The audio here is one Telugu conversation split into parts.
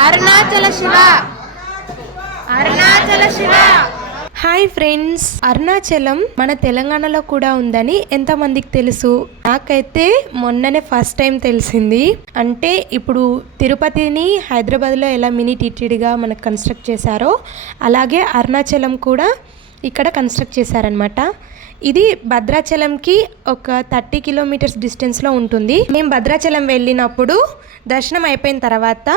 అరుణాచల శివ అరుణాచల శివ. హాయ్ ఫ్రెండ్స్, అరుణాచలం మన తెలంగాణలో కూడా ఉందని ఎంతమందికి తెలుసు? నాకైతే మొన్ననే ఫస్ట్ టైం తెలిసింది. అంటే ఇప్పుడు తిరుపతిని హైదరాబాద్లో ఎలా మినీ టీటీడీగా మనకు కన్స్ట్రక్ట్ చేశారో అలాగే అరుణాచలం కూడా ఇక్కడ కన్స్ట్రక్ట్ చేశారనమాట. ఇది భద్రాచలంకి ఒక 30 కిలోమీటర్స్ డిస్టెన్స్లో ఉంటుంది. మేము భద్రాచలం వెళ్ళినప్పుడు దర్శనం అయిపోయిన తర్వాత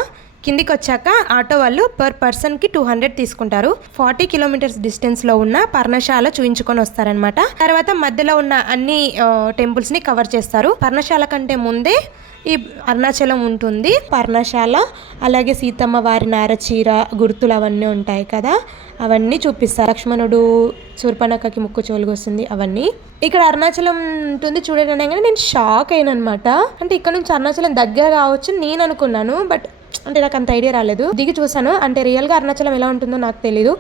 కిందికి వచ్చాక ఆటో వాళ్ళు పర్ పర్సన్కి 200 తీసుకుంటారు. 40 కిలోమీటర్స్ డిస్టెన్స్లో ఉన్న పర్ణశాల చూయించుకొని వస్తారనమాట. తర్వాత మధ్యలో ఉన్న అన్ని టెంపుల్స్ని కవర్ చేస్తారు. పర్ణశాల కంటే ముందే ఈ అరుణాచలం ఉంటుంది. పర్ణశాల అలాగే సీతమ్మ వారి నారచీర గుర్తులు అవన్నీ ఉంటాయి కదా, అవన్నీ చూపిస్తారు. లక్ష్మణుడు శూర్పణఖకి ముక్కు చోలుగు వస్తుంది, అవన్నీ ఇక్కడ అరుణాచలం ఉంటుంది. చూడగానే నేను షాక్ అయినా అనమాట. అంటే ఇక్కడ నుంచి అరుణాచలం దగ్గర కావచ్చు నేను అనుకున్నాను, బట్ అంటే నాకు అంత ఐడియా రాలేదు. దిగి చూసాను, అంటే రియల్గా అరుణాచలం ఎలా ఉంటుందో నాకు తెలీదు.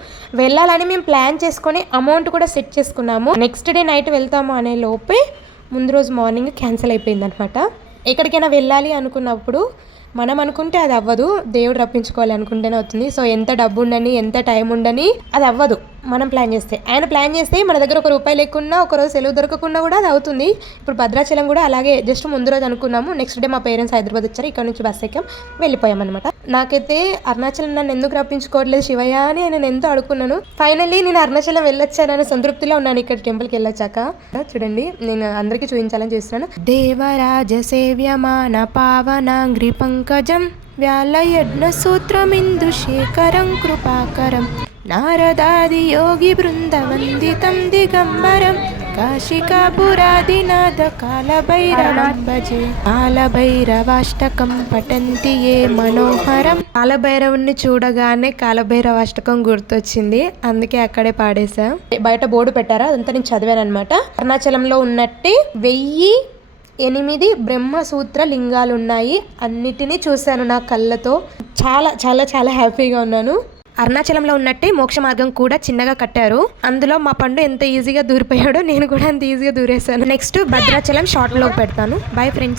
వెళ్ళాలని మేము ప్లాన్ చేసుకొని అమౌంట్ కూడా సెట్ చేసుకున్నాము. నెక్స్ట్ డే నైట్ వెళ్తాము అనే లోపే ముందు రోజు మార్నింగ్ క్యాన్సిల్ అయిపోయింది అనమాట. ఎక్కడికైనా వెళ్ళాలి అనుకున్నప్పుడు మనం అనుకుంటే అది అవ్వదు, దేవుడు రప్పించుకోవాలి అనుకుంటేనే అవుతుంది. సో ఎంత డబ్బు ఉండని ఎంత టైం ఉండని అది అవ్వదు మనం ప్లాన్ చేస్తే. ఆయన ప్లాన్ చేస్తే మన దగ్గర ₹1 లేకున్నా, ఒకరోజు సెలవు దొరకకుండా కూడా అది అవుతుంది. ఇప్పుడు భద్రాచలం కూడా అలాగే జస్ట్ ముందు రోజు అనుకున్నాము. నెక్స్ట్ డే మా పేరెంట్స్ హైదరాబాద్ వచ్చారు, ఇక్కడ నుంచి బస్ ఎక్కాం, వెళ్ళిపోయాం అనమాట. నాకైతే అరుణాచలం నన్ను ఎందుకు రప్పించుకోవట్లేదు శివయ్య అని నేను ఎంతో అడుక్కున్నాను. ఫైనల్లీ నేను అరుణాచలం వెళ్ళొచ్చానని సంతృప్తిలో ఉన్నాను ఇక్కడ టెంపుల్కి వెళ్ళొచ్చాక. చూడండి, నేను అందరికీ చూపించాలని చూస్తున్నాను. దేవరాజ సేవ్యమాన పావనాంగ్రి పంకజం వ్యాలయజ్ఞ సూత్రమిందు శేఖరం కృపాకరం నారదాది యోగి బృందవందితం దిగంబరం కాశికాపురాదినాథ కాలభైరవం భజే కాలభైరవాష్టకం పఠంతి ఏ మనోహరం. కాలభైరవుని చూడగానే కాలభైరవాష్టకం గుర్తొచ్చింది, అందుకే అక్కడే పాడేశా. బయట బోర్డు పెట్టారా, అదంతా నేను చదివాను అనమాట. అరుణాచలంలో ఉన్నట్టే 1008 బ్రహ్మసూత్ర లింగాలు ఉన్నాయి. అన్నిటినీ చూశాను నా కళ్ళతో. చాలా చాలా చాలా హ్యాపీగా ఉన్నాను. అరుణాచలంలో ఉన్నట్టే మోక్ష మార్గం కూడా చిన్నగా కట్టారు. అందులో మా పండు ఎంత ఈజీగా దూరిపోయాడో నేను కూడా అంత ఈజీగా దూరేశాను. నెక్స్ట్ భద్రాచలం షార్ట్లోకి పెడతాను. Bye friends.